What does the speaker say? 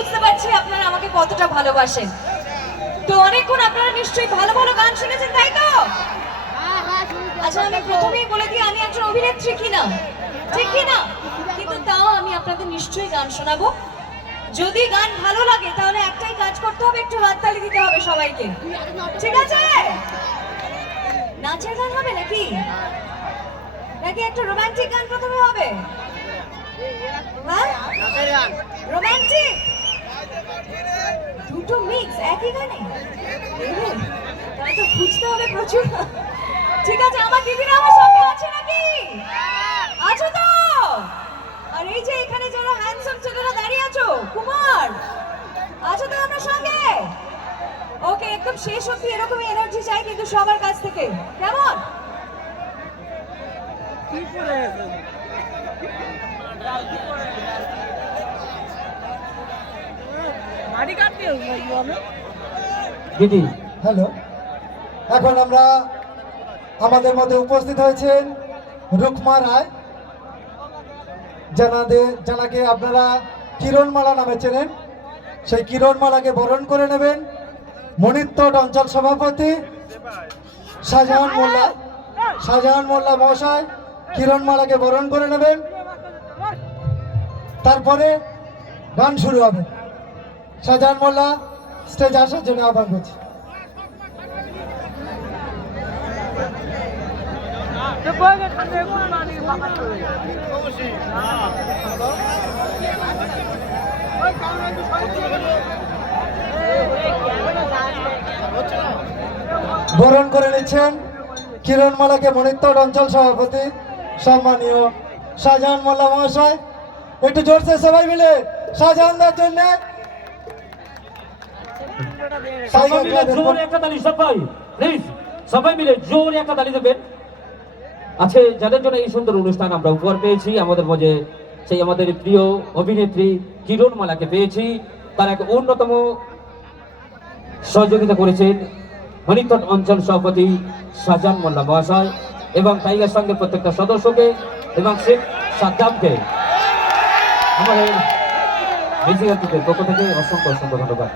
বুঝতে পারছি আপনারা আমাকে কতটা ভালোবাসেন। তো অনেকক্ষণ আপনারা নিশ্চয়ই ভালো ভালো গান শুনেছেন, তাই তো? আচ্ছা, আমি প্রথমেই বলে দিই আমি একজন অভিনেত্রী কিনা, ঠিক কিনা? কিন্তু তাও আমি আপনাদের নিশ্চয়ই গান শোনাবো। যদি গান ভালো লাগে তাহলে একটাই কাজ করতে হবে, একটু হাততালি দিতে হবে সবাইকে, ঠিক আছে? নাচের গান হবে নাকি নাকি একটা রোমান্টিক গান প্রথমে হবে? হ্যাঁ, রোমান্টিক দুটো মিক্স একই গানে, তাহলে তো খুঁজতে হবে প্রচুর। ঠিক আছে, আমার দিদিরা আমার সঙ্গে আছে নাকি? আছো তো? আর এই যে এখানে যারা হ্যান্ডসাম ছেলেরা দাঁড়িয়ে আছো, কুমার আছো তো আমার সঙ্গে? ওকে, একদম শেষ অব্দি এরকমই এনার্জি চাই কিন্তু সবার কাছ থেকে, কেমন? দিদি, হ্যালো, এখন আমরা আমাদের মধ্যে উপস্থিত হয়েছেন রুকমা রায়, জানাকে আপনারা কিরণমালা নামে চেনেন। সেই কিরণমালাকে বরণ করে নেবেন মণিত্তট অঞ্চল সভাপতি শাহজাহান মোল্লা মহাশয়। কিরণমালাকে বরণ করে নেবেন, তারপরে গান শুরু হবে। শাহজাহান মোল্লা স্টেজে আসার জন্য আহ্বান করছি। বরণ করে নিচ্ছেন কিরণমালাকে মণিত্তট অঞ্চল সভাপতি সম্মানীয় শাহজাহান মোল্লা মহাশয়। একটু জোরসে সবাই মিলে শাহজাহানদের জন্য জোরে একটা তালি সবাই, প্লিজ সবাই মিলে জোরে একটা তালি দেবেন। আছে যাদের জন্য এই সুন্দর অনুষ্ঠান আমরা উপহার পেয়েছি, আমাদের মাঝে সেই আমাদের প্রিয় অভিনেত্রী কিরণমালাকে পেয়েছি। তার এক অন্যতম সহযোগিতা করেছেন মণিত্তট অঞ্চল সভাপতি শাহজাহান মোল্লা মহাশয় এবং টাইগার সঙ্গে প্রত্যেকটা সদস্যকে এবং শেখ সাদ্দামকে আমাদের মিউজিক পক্ষ থেকে অসংখ্য অসংখ্য ধন্যবাদ।